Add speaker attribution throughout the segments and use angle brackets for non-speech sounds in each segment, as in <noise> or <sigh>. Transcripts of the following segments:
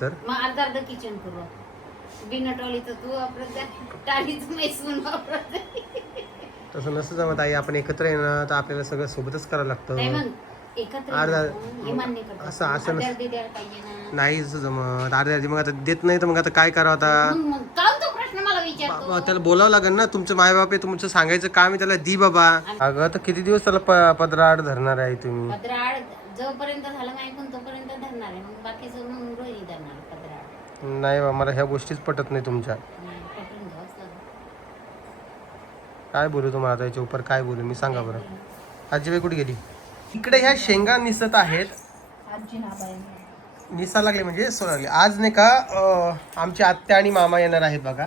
Speaker 1: तर?
Speaker 2: मग अर्धा अर्धा किचन करू आपण. बिना टॉलीचं तू वापरत जा टाळीचं मैसून वापरत जा.
Speaker 1: तसं नसतं जमत आई. आपण एकत्र ना तर आपल्याला सगळं सोबतच करावं
Speaker 2: नाही
Speaker 1: लागतं
Speaker 2: मग एकत्र
Speaker 1: अर्धा-
Speaker 2: येऊन हे मान्य करतात.
Speaker 1: असं- असं
Speaker 2: अर्धे
Speaker 1: नस-
Speaker 2: अर्धे द्यायला पाहिजे ना.
Speaker 1: नाही जसं जमत. अर्ध्या अर्धी मग आता देत नाही तर मग आता काय करावं आता?
Speaker 2: मग मग काहून तो प्रश्न मला विचारतो.
Speaker 1: बाबा, त्याला बोलावं लागेल ना. तुमचं मायबाप आहे तुमचं सांगायचं काम आहे त्याला दी बाबा. अगं तर किती दिवस त्याला प- पदराड धरणार आहे तुम्ही?
Speaker 2: पत्राड जोपर्यंत झालं नाही पण तोपर्यंत धरणार आहे. मग बाकीचं मग रोजी धरणार
Speaker 1: नाही बा मला ह्या गोष्टीच पटत नाही तुमच्या.
Speaker 2: नाही, पटवून घ्यावंच लागेल.
Speaker 1: काय बोलू तुम्हाला आता याच्या उपर? काय बोलू? मी सांगा बरं. आजीबाई कुठे गेली? इकडे ह्या शेंगा निसत आहेत. निसा लागले म्हणजे सो लागले. आज नाही का अं, आमची आत्या आणि मामा येणार आहेत बघा.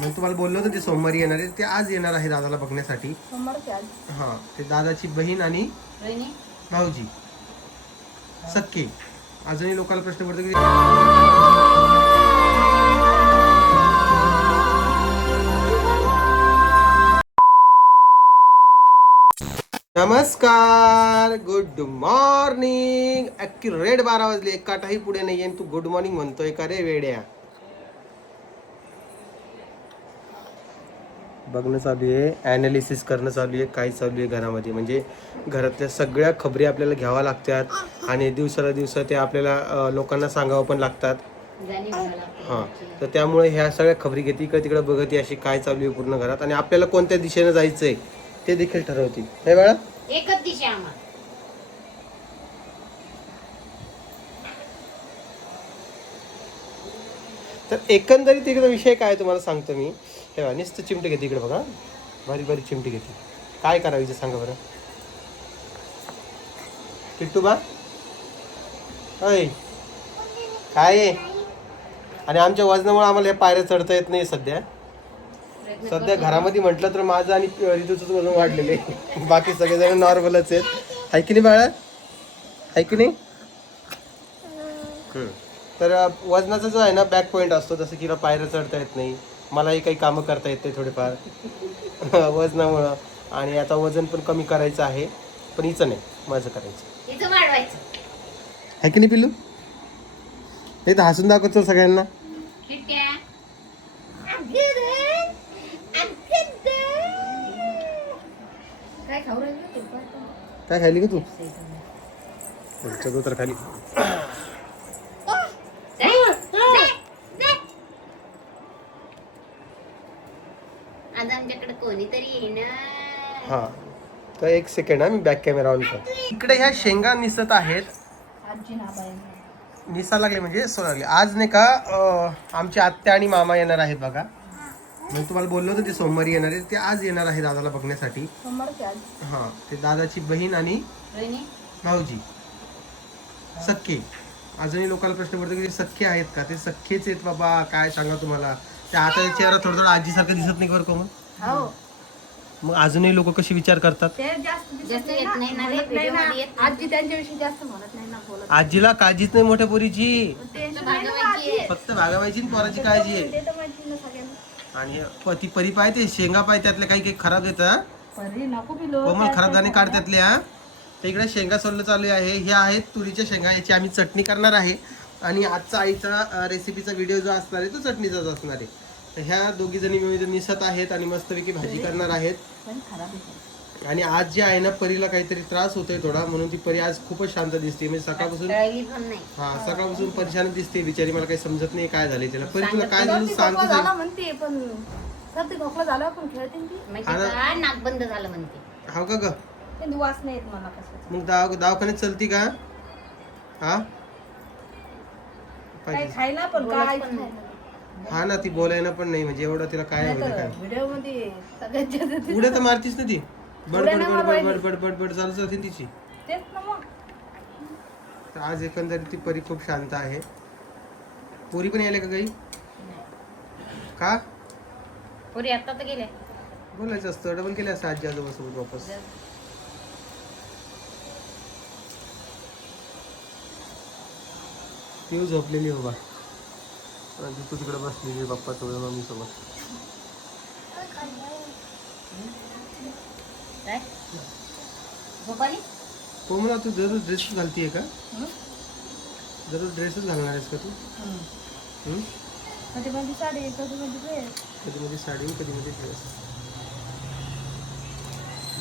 Speaker 1: मी तुम्हाला बोललो होतं ते सोमवारी येणार आहे ते आज येणार आहे दादाला बघण्यासाठी. हा ते दादाची बहीण आणि
Speaker 2: रोहिणी?
Speaker 1: भाऊजी. सक्के अजूनही लोकांना प्रश्न पडतो की नमस्कार गुड मॉर्निंग रेड बारा वाजले एक काटाही पुढे नाही आणि तू गुड मॉर्निंग म्हणतोय का रे वेड्या? बघणं चालू आहे ॲनालिसिस करणं चालू आहे काय चालू आहे घरामध्ये. म्हणजे घरातल्या सगळ्या खबरी आपल्याला घ्याव्या लागतात आणि दिवसाला दिवस ते आपल्याला लोकांना सांगावं पण लागतात. हां. तर त्यामुळे ह्या सगळ्या खबरी घेते इकडे तिकडे बघते अशी काय चालू आहे पूर्ण घरात आणि आपल्याला कोणत्या दिशेनं जायचं आहे ते देखील ठरवते हे बाळा?
Speaker 2: एकच दिशा आम्हाला.
Speaker 1: तर एकंदरीत इकडे विषय काय तुम्हाला सांगतो मी. हे बघा नुसतं चिमटे घेते इकडे बघा. बारीक बारीक चिमटे घेते. काय करायचं सांगा बरं. किट्टू बा अय. काय आहे? आणि आमच्या वजनामुळे आम्हाला हे पायऱ्या चढता येत नाही सध्या. सध्या घरामध्ये म्हटलं तर माझं आणि ऋतूच वजन वाढलेले <laughs> बाकी सगळेजण नॉर्मलच आहेत. आहे की नाही बाळा? आहे की नाही. तर वजनाचा जो आहे ना बॅक पॉईंट असतो जसं की पायऱ्या चढता येत नाही. मलाही काही कामं करता येत नाही थोडेफार. <laughs> वजनामुळं. आणि आता वजन पण कमी करायचं आहे. पण हिचं नाही. माझं करायचं. आहे की नाही पिल्लू? हे तर हसून दाखवतो सगळ्यांना.
Speaker 2: काय खाऊ?
Speaker 1: खायली का तू? चल तर खाली
Speaker 2: जा, जा, जा. आज आमच्याकडे कोणीतरी येणार
Speaker 1: हा तर एक सेकंड हा मी बॅक कॅमेरा ऑन करतो. इकडे ह्या शेंगा निसत आहेत. निसा लागले म्हणजे सो लागले. आज नाही का आमची आत्या आणि मामा येणार आहेत बघा. मी तुम्हाला बोललो होतं ते सोमवारी येणार आहे ते आज येणार आहे दादाला बघण्यासाठी. हा ते दादाची बहीण आणि भाऊजी. सख्खे. अजूनही लोकांना प्रश्न पडतो की ते सख्खे आहेत का? ते सख्खेच आहेत बाबा काय सांगा तुम्हाला? त्या आता चेहरा थोडा थोडा आजीसारखं दिसत नाही बरं का मग अजूनही लोक कशी विचार करतात?
Speaker 3: ते जास्त दिसत
Speaker 2: जास्त
Speaker 3: नाही
Speaker 2: येत
Speaker 3: ना.
Speaker 2: नाही ना रे,
Speaker 3: बोलत नाही
Speaker 2: व्हिडिओमध्ये
Speaker 3: ना.
Speaker 2: येत नाही.
Speaker 3: आजी त्यांच्याविषयी जास्त म्हणत नाही ना बोलत
Speaker 1: आजीला काळजीच नाही मोठ्या पोरीची.
Speaker 3: ते
Speaker 2: फक्त
Speaker 3: नाही ना
Speaker 2: भागवायची आहे.
Speaker 1: फक्त भागाबाईची आणि पोराची काळजी आहे.
Speaker 3: ते तर माहिती ना सगळ्यांना.
Speaker 1: आणि प- ती परी पाय ते शेंगा पाय त्यातले काही काही खराब येतात
Speaker 3: परी नको पिलो
Speaker 1: कोमल खराब दाणे काढ त्यातल्या तर इकडे शेंगा सोललं चालू आहे हे आहेत तुरीच्या शेंगा याची आम्ही चटणी करणार आहे. आणि आजचा आईचा रेसिपीचा व्हिडिओ जो असणार आहे तो चटणीचाच असणार आहे. तर ह्या दोघी जणी मिळून निसत आहेत आणि मस्तपैकी भाजी करणार आहेत.
Speaker 3: पण खराब आहे.
Speaker 1: आणि आज जे आहे ना परीला काहीतरी त्रास होतोय थोडा म्हणून ती परी आज खूपच शांत दिसते. म्हणजे सकाळपासून हा सकाळपासून परेशान दिसते बिचारी. मला काही समजत नाही काय झाले तिला. परी तुला काय झालं सांगतो
Speaker 2: म्हणजे का नाक बंद झालं म्हणते.
Speaker 1: हा का ग?
Speaker 3: ते वास नाही येत मला कसं
Speaker 1: मग दवा दवाखान्यात चलती का? हा.
Speaker 3: खायला पण काय.
Speaker 1: हा ना ती बोलायला पण नाही म्हणजे एवढं तिला काय होईल काय?
Speaker 3: व्हिडिओमध्ये सगळ्यात जास्त ते-
Speaker 1: उड्या तर मारतीस ना ती. बड
Speaker 3: उड्या
Speaker 1: बड
Speaker 3: नाही
Speaker 1: बड बड
Speaker 3: मारायली.
Speaker 1: बड बड बड बड चालूच राहते तिची.
Speaker 3: तेच ना मग.
Speaker 1: तर आज एकंदरीत ती परी खूप शांत आहे. पोरी पण यायला का काही? का?
Speaker 2: पोरी आता तर गेले
Speaker 1: बोलायचं असतं डबल केलं असतं आजी आजोबासोबत वापस. ती झोपलेली हो बा. तू तिकडे बसलेली पप्पा सोबत मम्मी सोबत कोमला तू दररोज ड्रेस घालतीये का? दररोज ड्रेसच घालणार आहेस का तू?
Speaker 3: कधी मध्ये साडी कधी मध्ये ड्रेस
Speaker 1: कधी मध्ये साडी कधी मध्ये ड्रेस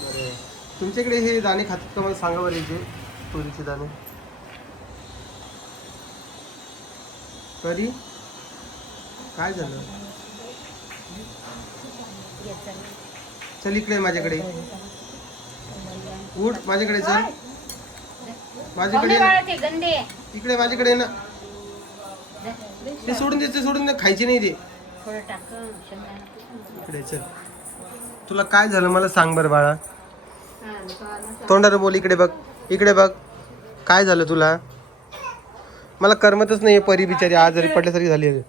Speaker 1: बरं. तुमच्याकडे हे दाणे खातात का? मला सांगा बरं इथे तुरीचे दाणे. कधी? काय झालं? चल इकडे माझ्याकडे. उठ माझ्याकडे चल. माझ्याकडे ना. इकडे माझ्याकडे ना. ते सोडून दे ते सोडून दे खायचे नाही ते. इकडे चल. तुला काय झालं मला सांग बरं बाळा.
Speaker 2: हा,
Speaker 1: तोंडानं बोल इकडे बघ इकडे बघ. काय झालं तुला? मला करमतच नाही परी बिचारी आजारी पडल्यासारखी झाली आहे.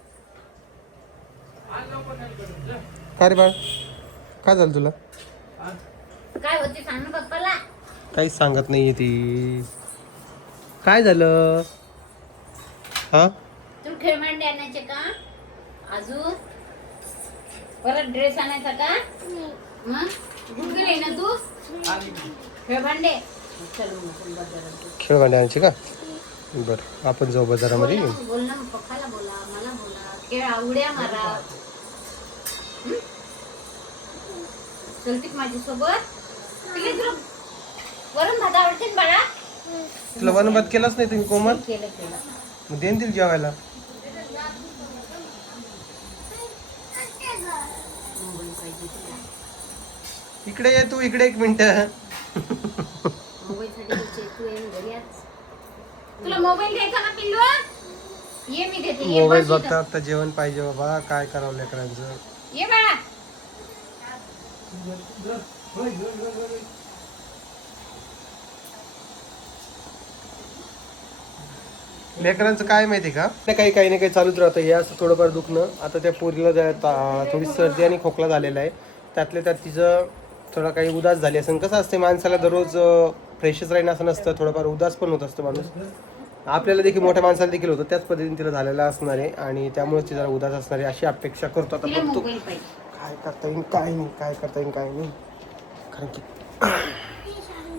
Speaker 1: काय रे बाळ? काय झालं तुला?
Speaker 2: काय होते सांग ना पप्पाला.
Speaker 1: काहीच सांगत नाहीये ती. काय झालं? हा?
Speaker 2: तू खेळमांडे आणायचे का? अजून? परत ड्रेस आणायचा का? मग ना तू.
Speaker 1: खेळ भांड्याची का? बरं आपण जाऊ बाजारामध्ये
Speaker 2: बोल ना पप्पाला मला बोला. खेळा उड्या मारा? चलती माझ्यासोबत? वरून भात आवडते ना बाळा?
Speaker 1: तुला वनबाद केलाच नाही तुम्ही कोमल?
Speaker 2: केलं केलं.
Speaker 1: मग देईन तिला जेवायला.
Speaker 2: मोबाईल पाहिजे तुला
Speaker 1: इकडे ये तू इकडे एक मिनिट.
Speaker 2: मोबाईलसाठी तिचे तू येऊन घरी आज. तुला मोबाईल द्यायचा ना पिल्लू? ये मी देते. ये
Speaker 1: मोबाईल
Speaker 2: बस इथं.
Speaker 1: बघता बघता जेवण पाहिजे बाबा. काय करावं लेकरांचं?
Speaker 2: ये बाळा
Speaker 1: लेकरांचं काय माहिती का? ते काही काही ना काही चालूच राहतं. हे असं थोडंफार दुखणं. आता त्या पोरीला थोडी सर्दी आणि खोकला झालेला आहे. त्यातल्या त्यात तिचं थोडं काही उदास झाली असं कसं असते माणसाला दररोज फ्रेशच राहीन असं नसतं. थोडंफार उदास पण होत असतं माणूस. आपल्याला देखील मोठ्या माणसाला देखील होतं. त्याच पद्धतीने तिला झालेलं असणार आहे. आणि त्यामुळे ती जरा उदास असणार आहे. अशी अपेक्षा करतो. आता बघतो. काय करता येईल काय नाही काय करता येईल काय नाही. कारण की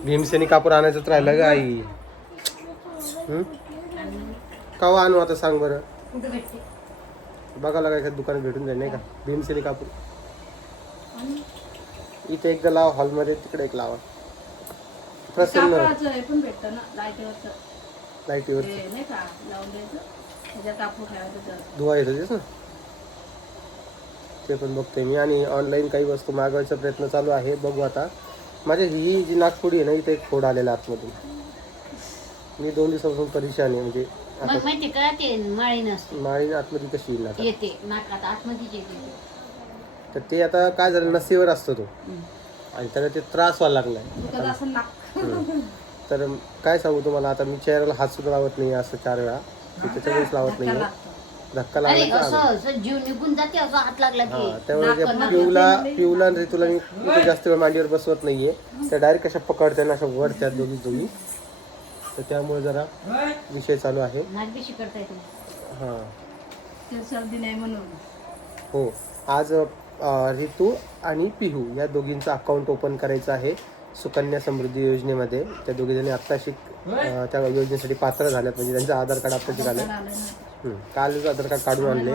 Speaker 1: भीमसेनी कापूर आणायचंच राहिलं का आई. हं? केव्हा आणू आता सांग बरं. बघा लागा एखाद्या दुकानात भेटून जाईल नाही का? भीमसेनी कापूर. इथे एकदा लावा हॉलमध्ये तिकडे एक लावा. प्रसन्न लाईटीवर
Speaker 3: ते नाही का लावून द्यायचं त्याच्यात कापूर ठेवायचं त्यात.
Speaker 1: धुवा येतं तेच ना ते पण बघतोय मी आणि ऑनलाईन काही वस्तू मागवायचा प्रयत्न चालू आहे बघू आता. माझ्या ही जी नागपुडी आहे ना इथे एक फोड आलेला आतमधून. मी दोन दिवसापासून परेशान आहे म्हणजे
Speaker 2: मग
Speaker 1: आता
Speaker 2: माहिती का ते माळी नसते.
Speaker 1: माळी आतमध्ये कशी येईल आता?
Speaker 2: येते नाकात आतमध्येच येते ते.
Speaker 1: तर ते आता काय झालं नसेवर असतो तो. आणि त्याला ते त्रास व्हायला लागलाय.
Speaker 3: दुखत असं नाक.
Speaker 1: तर काय सांगू तुम्हाला आता मी चेहऱ्याला हात सुद्धा लावत नाही असं चार वेळा. मी त्याच्यामुळेच लावत नाही. धक्का
Speaker 2: अरे
Speaker 1: लावायचा
Speaker 2: असं
Speaker 1: आम्ही.
Speaker 2: असं जीव निघून जाते असं हात लागला की.
Speaker 1: हा त्यामुळे पिऊला पिऊला आणि तुला मी इथे जास्त वेळ मांडीवर बसवत नाहीये. त्या डायरेक्ट कशा पकडत्या ना अशा वर त्या दोघी दोघी तर त्यामुळे जरा विषय चालू आहे.
Speaker 2: येते
Speaker 1: हा.
Speaker 3: ते सर्दी नाही म्हणून.
Speaker 1: हो. आज अं, रितू आणि पिहू या दोघींचं अकाउंट ओपन करायचं आहे. सुकन्या समृद्धी योजनेमध्ये त्या दोघी जणी आत्ताशी त्या योजनेसाठी पात्र झाल्यात. म्हणजे त्यांचं आधार कार्ड आत्ताशी झालं. कालच आधार कार्ड काढून आणले.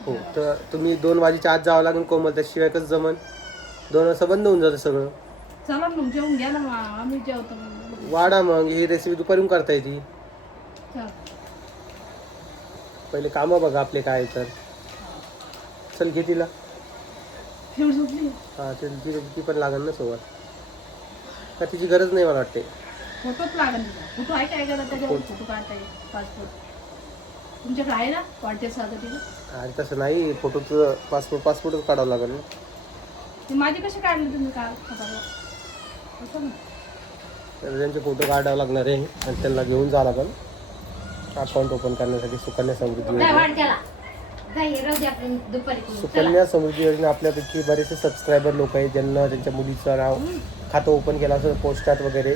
Speaker 1: हो तर तुम्ही दोन वाजेच्या आत जावं लागेल कोमल त्याशिवाय कसं जमन. दोन वाजता बंद होऊन जातं सगळं.
Speaker 3: चला मग जेवून घ्या ना मग. आम्ही जेवतो मग.
Speaker 1: वाडा मग ही रेसिपी दुपारून करता येते. पहिले कामं बघा आपले काय तर. चल घे तिला. हा ती पण लागेल ना सोबत. का तिची गरज नाही मला वाटते.
Speaker 3: फोटोच लागेल फोटो आहे काय करा त्याच्यावर फोटो. काढता येईल पासपोर्ट. तुमच्याकडे आहे ना? वाटते साधं तिला?
Speaker 1: अरे तसं नाही. फोटोचं पासपोर्ट पासपोर्टच काढावं लागेल ना.
Speaker 3: ते माझे कसे काढले तुम्ही काल फोटो असं ना.
Speaker 1: तर त्यांचे फोटो काढावं लागणार आहे. आणि त्यांना घेऊन जावं लागेल. अकाउंट ओपन करण्यासाठी सुकन्या समृद्धी
Speaker 2: काय
Speaker 1: योजना.
Speaker 2: वाट त्याला काय राहू दे आपण दुपारी करू. चला.
Speaker 1: सुकन्या समृद्धी योजना आपल्यापैकी बरेचसे सबस्क्रायबर लोक आहेत ज्यांना त्यांच्या मुलीचं नाव खातं ओपन केलं असं पोस्टात वगैरे.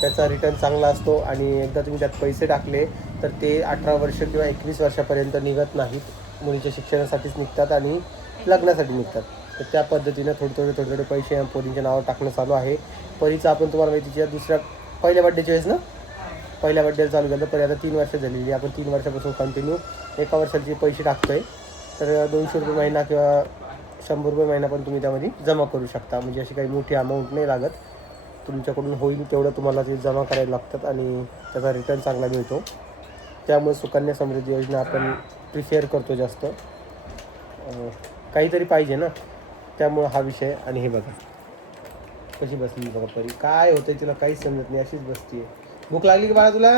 Speaker 1: त्याचा रिटर्न चांगला असतो आणि एकदा तुम्ही त्यात पैसे टाकले तर ते अठरा वर्ष किंवा एकवीस वर्षापर्यंत निघत नाहीत. मुलीच्या शिक्षणासाठीच निघतात आणि लग्नासाठी निघतात. तर त्या पद्धतीनं थोडे थोडे थोडे थोडे पैसे या पोरींच्या नावावर टाकणं चालू आहे. परीचं आपण तुम्हाला माहिती तिच्या दुसऱ्या पहिल्या बड्डेच्या वेळेस ना? पहिल्या बड्डेला चालू केलं पण आता तीन वर्ष झालेली आपण तीन वर्षापासून कंटिन्यू एका वर्षाचे पैसे टाकतोय. तर दोनशे रुपये महिना किंवा शंभर रुपये महिना पण तुम्ही त्यामध्ये जमा करू शकता. म्हणजे अशी काही मोठी अमाऊंट नाही लागत. तुमच्याकडून होईल तेवढं तुम्हाला ते जमा करायला लागतात आणि त्याचा रिटर्न चांगला मिळतो. त्यामुळे सुकन्या समृद्धी योजना आपण प्रिफेअर करतो जास्त. काहीतरी पाहिजे ना? त्यामुळं हा विषय आणि हे बघा. कशी बसली बघा परी? काय होतं तिला काहीच समजत नाही. अशीच बसतीये. भूक लागली की बाळा तुला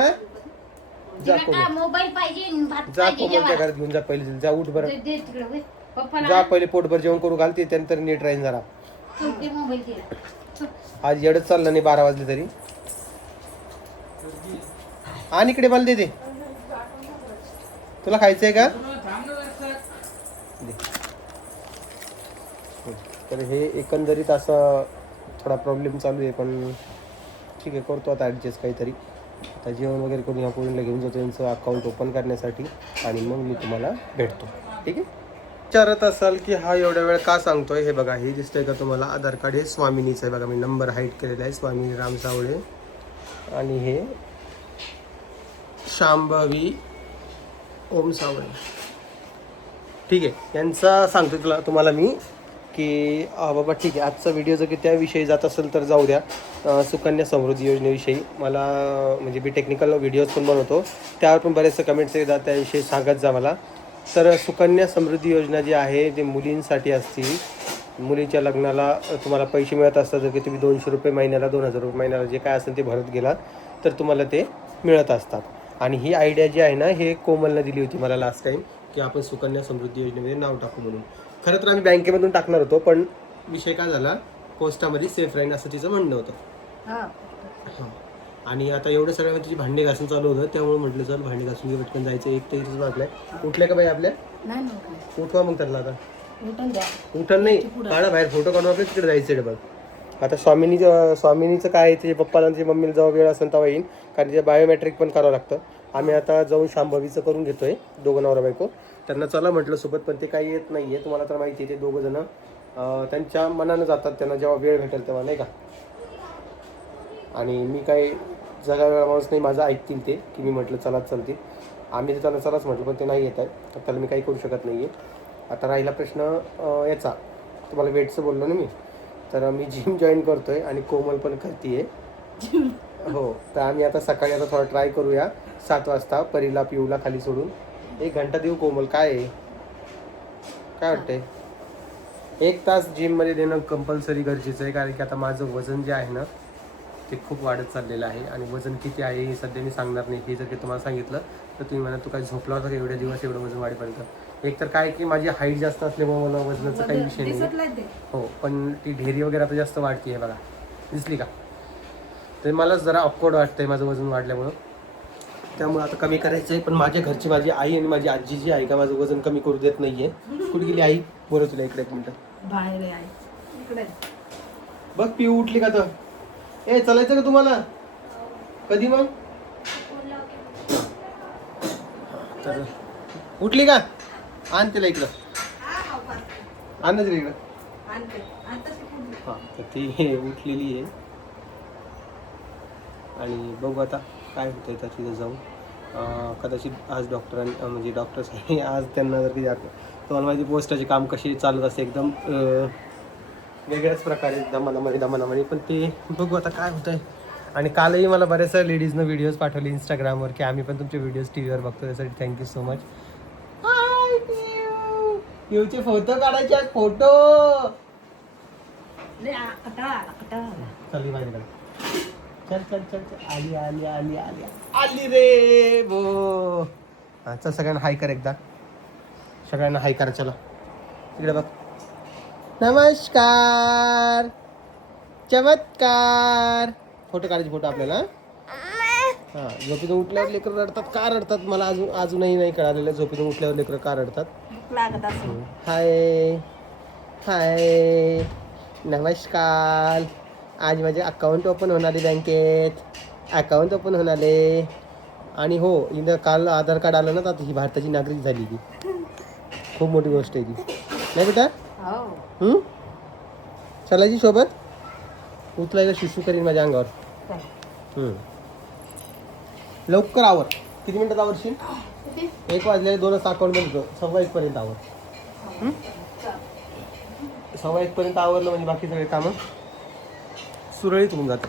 Speaker 1: जा कोमल.
Speaker 2: मोबाईल पाहिजे भात
Speaker 1: जा
Speaker 2: पाहिजे
Speaker 1: कोमल त्या
Speaker 2: जेवायला.
Speaker 1: घरात घेऊन जा पहिले जा उठ बरं.
Speaker 2: दे- दे तिकडे होय. पप्पाला
Speaker 1: जा पहिले पोटभर जेवण करू घालते त्यानंतर नीट राहीन जरा.
Speaker 2: तू दे मोबाईल तिला.
Speaker 1: आज एवढंच चाललं नाही बारा वाजले तरी. आणि इकडे मला दे दे. तुला खायचंय का? दे. तर हे एकंदरीत असं थोडा प्रॉब्लेम चालू आहे पण ठीक आहे करतो आता ॲडजस्ट काहीतरी. आता जेवण वगैरे करून ह्या पोरींना घेऊन जातो यांचं अकाउंट ओपन करण्यासाठी. आणि मग मी तुम्हाला भेटतो. ठीक आहे? विचारत असाल की हा एवढ्या वेळ का सांगतोय? हे बघा हे दिसतंय का तुम्हाला? आधार कार्ड हे स्वामिनीचं आहे बघा मी नंबर हाईट केलेला आहे स्वामिनी राम सावळे. आणि हे शांभवी ओम सावळे. ठीक आहे यांचा सांगतो तुला तुम्हाला मी की बाबा ठीक आहे आजचा व्हिडिओ जर की त्याविषयी जात असेल तर जाऊ द्या. सुकन्या समृद्धी योजनेविषयी. मला म्हणजे मी टेक्निकल व्हिडिओज पण बनवतो. त्यावर पण बरेचसे कमेंट्स येतात त्याविषयी सांगत जा मला. तर सुकन्या समृद्धी योजना जी आहे ते मुलींसाठी असती मुलीच्या लग्नाला तुम्हाला पैसे मिळत असतात जर की तुम्ही दोनशे रुपये महिन्याला दोन हजार रुपये महिन्याला जे काय असेल ते भरत गेला तर तुम्हाला ते मिळत असतात. आणि ही आयडिया जी आहे ना हे कोमलनं दिली होती मला लास्ट टाईम की आपण सुकन्या समृद्धी योजनेमध्ये नाव टाकू म्हणून. खरं तर आम्ही बँकेमधून टाकणार होतो पण विषय काय झाला? पोस्टामध्ये सेफ राहील असं तिचं म्हणणं होतं.
Speaker 3: हा.
Speaker 1: हां. आणि आता एवढं सगळं तिची भांडे घासून चालू होतं त्यामुळे म्हटलं चल भांडे घासून घे पटकन जायचं. एक तर इथंच वाजलाय उठल्या का बाई आपल्या?
Speaker 3: नाही नव्हतं
Speaker 1: उठवा मग त्यांना आता.
Speaker 3: उठून द्या.
Speaker 1: उठण नाही. काढा बाहेर फोटो काढून आपल्या तिकडे जायचं डबल. आता स्वामिनी स्वामिनीचं काय आहे ते पप्पाला आणि तिच्या मम्मीला जेव्हा वेळ असेल तेव्हा येईन. कारण तिचं बायोमेट्रिक पण करावं लागतं. आम्ही आता जाऊन शांभवीचं करून घेतोय दोघं नवरा बायको. त्यांना चला म्हटलं सोबत पण ते काही येत नाही आहे तुम्हाला तर माहिती आहे ते दोघं जण त्यांच्या मनानं जातात त्यांना जेव्हा वेळ भेटेल तेव्हा नाही का? आणि मी काही जगा वेळा माणूस नाही माझं ऐकतील ते की मी म्हटलं चला चलतील. आम्ही तर त्यांना चलाच म्हटलं पण ते नाही येत आहे त्याला मी काही करू शकत नाही आहे आता राहिला प्रश्न याचा. तुम्हाला वेटचं बोललो ना मी? तर मी जिम जॉईन करतोय आणि कोमल पण करते हो तर आम्ही आता सकाळी आता थोडा ट्राय करूया. सात वाजता परीला पिऊला खाली सोडून. एक घंटा देऊ कोमल काय आहे? काय वाटतंय? एक तास जिममध्ये देणं कंपल्सरी गरजेचं आहे कारण की आता माझं वजन जे आहे ना ते खूप वाढत चाललेलं आहे. आणि वजन किती आहे हे सध्या मी सांगणार नाही. हे जर की तुम्हाला सांगितलं तर तुम्ही म्हणा तू काय झोपला होता का एवढ्या दिवस? एवढं वजन वाढेपर्यंत. एक तर काय की माझी हाईट जास्त असल्यामुळे मला वजनाचा काही विषय नाही हो पण ती ढेरी वगैरे आता जास्त वाढती आहे बघा. दिसली का? तर मलाच जरा ऑकवर्ड वाटतंय माझं वजन वाढल्यामुळं. त्यामुळे आता कमी करायचं आहे. पण माझ्या घरची माझी आई आणि माझी आजी जी आहे का माझं वजन कमी करू देत नाहीये. कुठे गेली आई? बोलव तुला इकडे एक मिनटं.
Speaker 3: बाहेर आहे इकडे.
Speaker 1: बघ पिऊ उठली का तर. ए चालायचं का तुम्हाला? कधी मग? तर उठली का? आण तिला इकडं. आण तिला इकडं. हां तर ती उठलेली आहे. आणि बघू आता. काय होतं आहे तिथं जाऊन? कदाचित आज डॉक्टरांनी म्हणजे डॉक्टर्स आहे <laughs> आज त्यांना जर की तुम्हाला माहिती पोस्टाचे काम कशी चालत असते एकदम वेगळ्याच प्रकारे दमादमाने दमादमाने. पण ते बघू आता काय होतं आहे आणि कालही मला बऱ्याचशा लेडीजनं व्हिडिओज पाठवले इंस्टाग्रामवर की आम्ही पण तुमचे व्हिडिओज टी व्हीवर बघतो त्यासाठी थँक्यू सो मच पिऊचे फोटो काढायचे आहेत फोटो
Speaker 3: लय आ- कंटाळा आला कंटाळा आला.
Speaker 1: चल माझ्याकडे चल चल चल चल. आली आली आली आली. आली रे बो. हा चल सगळ्यांना हाय कर एकदा. सगळ्यांना हाय करा चला. इकडे बघ. नमस्कार. चमत्कार. फोटो काढायचे फोटो आपल्याला हा. झोपेतून उठल्यावर लेकरं रडतात का रडतात? मला अजून अजूनही नाही कळालेलं. झोपेतून उठल्यावर लेकरं का रडतात?
Speaker 3: भूक लागत असेल.
Speaker 1: हाय. हाय. नमस्कार. आज माझे अकाउंट ओपन होणारे बँकेत अकाउंट ओपन होणारे. आणि हो इथं काल आधार कार्ड आलं ना तर आता ही भारताची नागरिक झाली ती खूप मोठी गोष्ट आहे ती. नाही बेटा?
Speaker 3: हो.
Speaker 1: हं? चालायची सोबत. उचलायला शिशू करीन माझ्या अंगावर. लवकर आवर. किती मिनिटात आवरशील? एक वाजले दोनच अकाउंटमध्ये. सव्वा एक पर्यंत आवर. हं? सव्वा एक पर्यंत आवरलं म्हणजे बाकी सगळे कामं? सुरळीत होऊन जातं.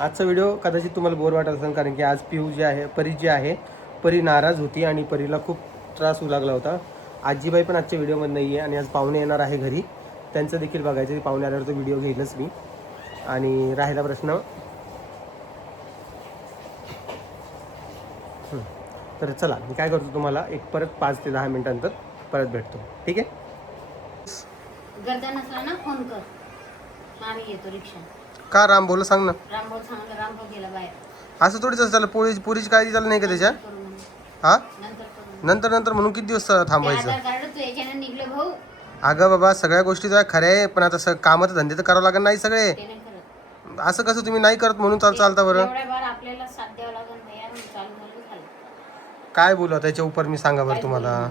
Speaker 1: आजचा व्हिडिओ कदाचित तुम्हाला बोर वाटत असेल कारण की आज पिऊ जे आहे परी जी आहे. परी नाराज होती आणि परीला खूप त्रास होऊ लागला होता. आजीबाई पण आजच्या व्हिडिओमध्ये नाही आहे आणि आज पाहुणे येणार आहे घरी. त्यांचं देखील बघायचं आहे. पाहुणे आल्यावर तो व्हिडिओ घेईलच मी. आणि राहिला प्रश्न. तर चला मी काय करतो तुम्हाला एक परत पाच ते दहा मिनटानंतर परत भेटतो. ठीक आहे?
Speaker 2: गर्दा नसला ना फोन कर. आम्ही येतो रिक्षा.
Speaker 1: का राम बोल सांग ना.
Speaker 2: रामभाऊ सांगलं रामभाऊ गेला बाहेर.
Speaker 1: असं थोडीच असं त्याला पोळी पोरीची काळजी झाली नाही का त्याच्या?
Speaker 2: करू म्हणून.
Speaker 1: हा?
Speaker 2: नंतर करू
Speaker 1: नंतर नंतर म्हणून किती दिवस
Speaker 2: ते
Speaker 1: थांबायचं?
Speaker 2: आधार कार्ड तू याच्यानं निघलं भाऊ.
Speaker 1: अगं बाबा सगळ्या गोष्टी तर खऱ्या आहे पण आता कामं तर धंदे तर करावं लागेल नाही सगळे.
Speaker 2: ते नाही करत.
Speaker 1: असं कसं तुम्ही नाही करत म्हणून चाल चालता बरं?
Speaker 2: एवढ्या बार आपल्याला साथ द्यावं लागेल भैया मग चालू झालं. झालं
Speaker 1: काय बोलू त्याच्या उपर मी सांगा बरं तुम्हाला.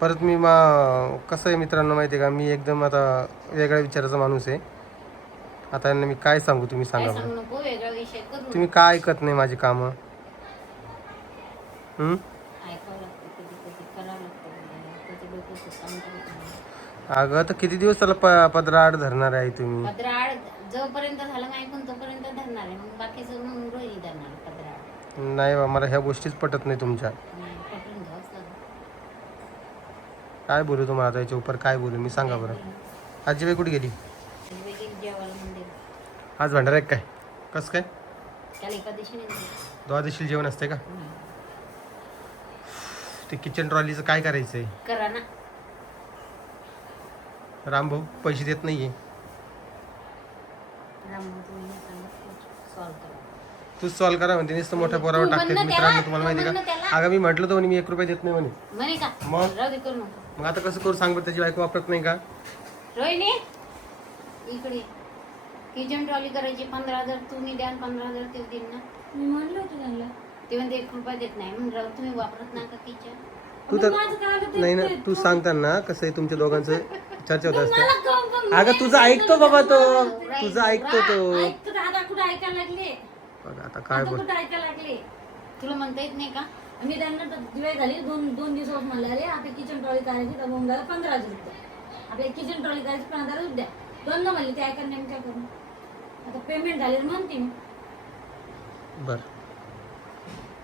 Speaker 1: परत मी मा कसं आहे मित्रांनो माहिती आहे का? मी एकदम आता वेगळ्या विचाराचा माणूस आहे. आता यांना मी काय सांगू तुम्ही सांगा बरं. तुम्ही काय ऐकत नाही माझी कामं? हं? अगं तर किती दिवस त्याला प पदराआड धरणार आहे तुम्ही?
Speaker 2: पदराड जोपर्यंत झालं नाही पण तोपर्यंत धरणार आहे. मग बाकीचं मग रोही धरणार पदराड.
Speaker 1: नाही बा मला ह्या गोष्टीच पटत नाही तुमच्या.
Speaker 2: नाही.
Speaker 1: काय बोलू तुम्हाला आता याच्या उपर काय बोलू? मी सांगा बरं. आजीबाई कुठे गेली? आज भांडार आहे काय? कसं काय? द्वादशील जेवण असते का? ते किचन ट्रॉलीचं काय करायचं आहे
Speaker 2: राम भाऊ
Speaker 1: रामभाऊ पैसे देत नाहीये
Speaker 2: राम तुम्ही सॉल्व करा
Speaker 1: तूच सॉल्व करा म्हणते नुसतं मोठ्या पोरावर
Speaker 2: तू
Speaker 1: टाकते. मित्रांनो
Speaker 2: त्याला,
Speaker 1: तुम्हाला
Speaker 2: तू
Speaker 1: माहिती का?
Speaker 2: त्याला.
Speaker 1: अगं मी म्हटलं तर म्हणे मी एक रुपये देत नाही म्हणे.
Speaker 2: म्हणे का?
Speaker 1: मग?
Speaker 2: राहू दे करू नको.
Speaker 1: मग आता कसं करू? सांग बरं त्याची बायको वापरत नाही का?
Speaker 2: रोहिणी इकडे किचन ट्रॉली करायची पंधरा हजार तुम्ही द्या आणि पंधरा हजार ते देईन ना.
Speaker 3: मी म्हणलं होतं त्यांना.
Speaker 2: ते म्हणते एक रुपया देत नाही. म्हणून राहू तुम्ही वापरत नाही का किचन?
Speaker 1: तू तर नाही ना तू सांगताना कसं आहे तुमच्या दोघांचं चर्चा होत असते. अगं तुझं ऐकतो बाबा तो. तुझं ऐकतो तो.
Speaker 3: ऐकतो दादा कुठं ऐकायला लागले?
Speaker 1: आता काय बोल
Speaker 3: ऐकायला लागले?
Speaker 2: तुला म्हणता येत नाही का?
Speaker 3: मी त्यांना दिवाळी झाली दोन दोन दिवस म्हणलं अरे आता किचन ट्रॉली करायची तर मग झालं पंधरा हजार रुपये आपल्या किचन ट्रॉली करायची पंधरा हजार द्या दोन ना म्हणले ते ऐकायला नाही काय करू? आता पेमेंट झाले म्हणते मी.
Speaker 1: बर.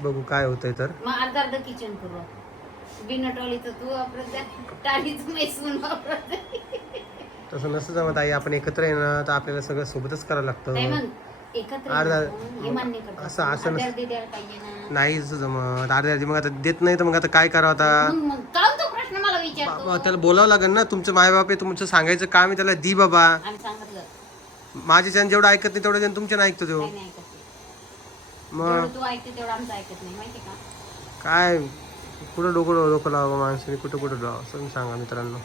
Speaker 1: बघू काय होतंय तर.
Speaker 2: मग अर्धा अर्धा किचन करू. बिना ट्रॉलीचं तू वापरत जा. टाळीचं मैसून वापरत जा.
Speaker 1: तसं नसतं जमत आई. आपण एकत्र ना तर आपल्याला सगळं सोबतच करावं
Speaker 2: नाही
Speaker 1: लागतं
Speaker 2: मग.
Speaker 1: अर्धा-
Speaker 2: हे
Speaker 1: असं- असं नस- नाही जमत. अर्ध्या अर्धी मग आता देत नाही तर मग आता काय करावं आता?
Speaker 2: मग मग काहून तो प्रश्न मला विचारतो.
Speaker 1: बाबा, त्याला बोलावं लागेल ना. तुमचं मायबाप आहे तुमचं सांगायचं काम आहे त्याला दी बाबा.
Speaker 2: आम्ही सांगितलं.
Speaker 1: माझे जण जेवढं ऐकत नाही तेवढं जण तुमचे नाही ऐकतो तो
Speaker 2: काही नाही ऐकत ते.
Speaker 1: मग?
Speaker 2: जेवढं तू ऐकते तेवढं आमचं ऐकत नाही माहिती का?
Speaker 1: काय? कुठं डोकं डोकं लावा माणसाने कुठं कुठं लावा? सांगा मित्रांनो.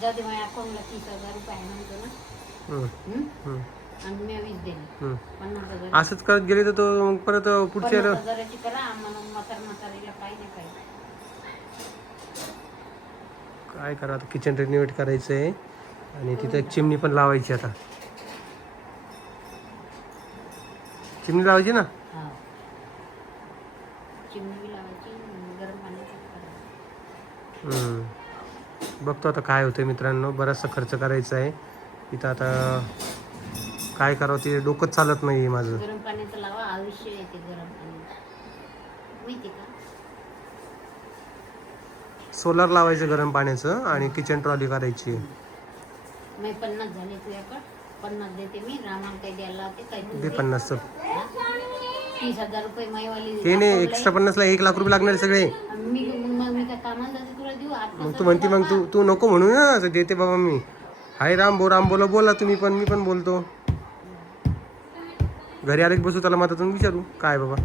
Speaker 2: माझ्या अकाउंटला तीस हजार रुपये आहे म्हणतो ना. आणि मी दिली. पन्नास हजार.
Speaker 1: असंच करत गेले तर तो मग परत पुढच्या
Speaker 2: पन्नास हजाराची करा आम्हाला म्हातार म्हातारीला काही. नाही पाहिजे
Speaker 1: काय करा आता किचन रिनोव्हेट करायचं आहे आणि तिथं एक चिमणी पण लावायची आता. चिमणी लावायची ना?
Speaker 2: हा. चिमणी लावायची गरम पाण्याचं करायचं
Speaker 1: हम्म. बघतो आता काय होतंय मित्रांनो. बराचसा खर्च करायचा आहे. इथं आता काय करावं ते डोकंच चालत नाही आहे माझं.
Speaker 2: गरम पाण्याचं लावा आयुष्य येते गरम पाणी माहिती का?
Speaker 1: सोलार लावायचं गरम पाण्याचं आणि किचन ट्रॉली करायची.
Speaker 2: मी पन्नास झाले तुझ्याकडं. पन्नास देते मी. रामाला काही द्यायला लावते काही तू
Speaker 1: दे.
Speaker 2: दे.
Speaker 1: पन्नासचं.
Speaker 2: हा? तीस हजार रुपये माईवाली
Speaker 1: ते नाही एक्स्ट्रा पन्नासला एक लाख रुपये लागणार सगळे.
Speaker 2: मी मग मी काय कामाला जाते तुला देऊ आता
Speaker 1: मग तू म्हणते मग तू तू नको म्हणू ना असं देते बाबा मी. हाय राम बो राम बोला बोला तुम्ही पण मी पण बोलतो. घरी आले की बसू त्याला मदतून विचारू काय बाबा.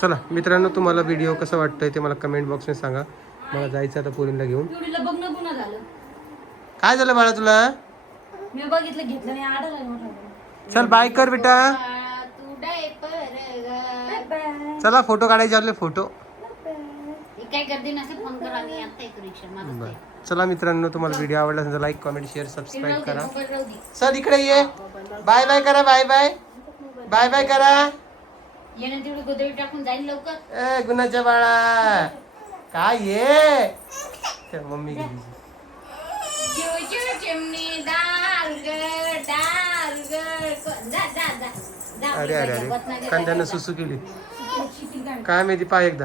Speaker 1: चला मित्रांनो तुम्हाला व्हिडिओ कसा वाटतोय ते मला कमेंट बॉक्समध्ये सांगा. मला जायचं आता पोरींला घेऊन.
Speaker 3: पिवडीला बघणं पुन्हा झालं?
Speaker 1: काय झालं बाळा तुला?
Speaker 3: मी बघितलं घेतलं नाही मोठा
Speaker 1: चल बाय कर बेटा. चला फोटो काढायचे आपले फोटो
Speaker 2: काय गर्दी नसेल फोन करा आता एक रिक्षा मारत
Speaker 1: चला मित्रांनो तुम्हाला व्हिडिओ आवडला असेल तर लाईक कमेंट शेअर सबस्क्राईब करा.
Speaker 2: चल
Speaker 1: सर इकडे ये. बाय बाय करा बाय बाय बाय बाय करा.
Speaker 2: येणं टाकून जाईल लवकर
Speaker 1: ए गुणाच्या बाळा. काय ये? ते मम्मी गेली.
Speaker 2: चिमणी डाल ग
Speaker 1: अरे अरे अरे. कांद्यानं. सुसू केली.
Speaker 3: काय
Speaker 1: माहिती पाय एकदा.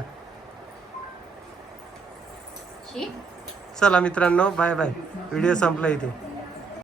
Speaker 1: चला मित्रांनो बाय बाय. व्हिडिओ संपला इथे.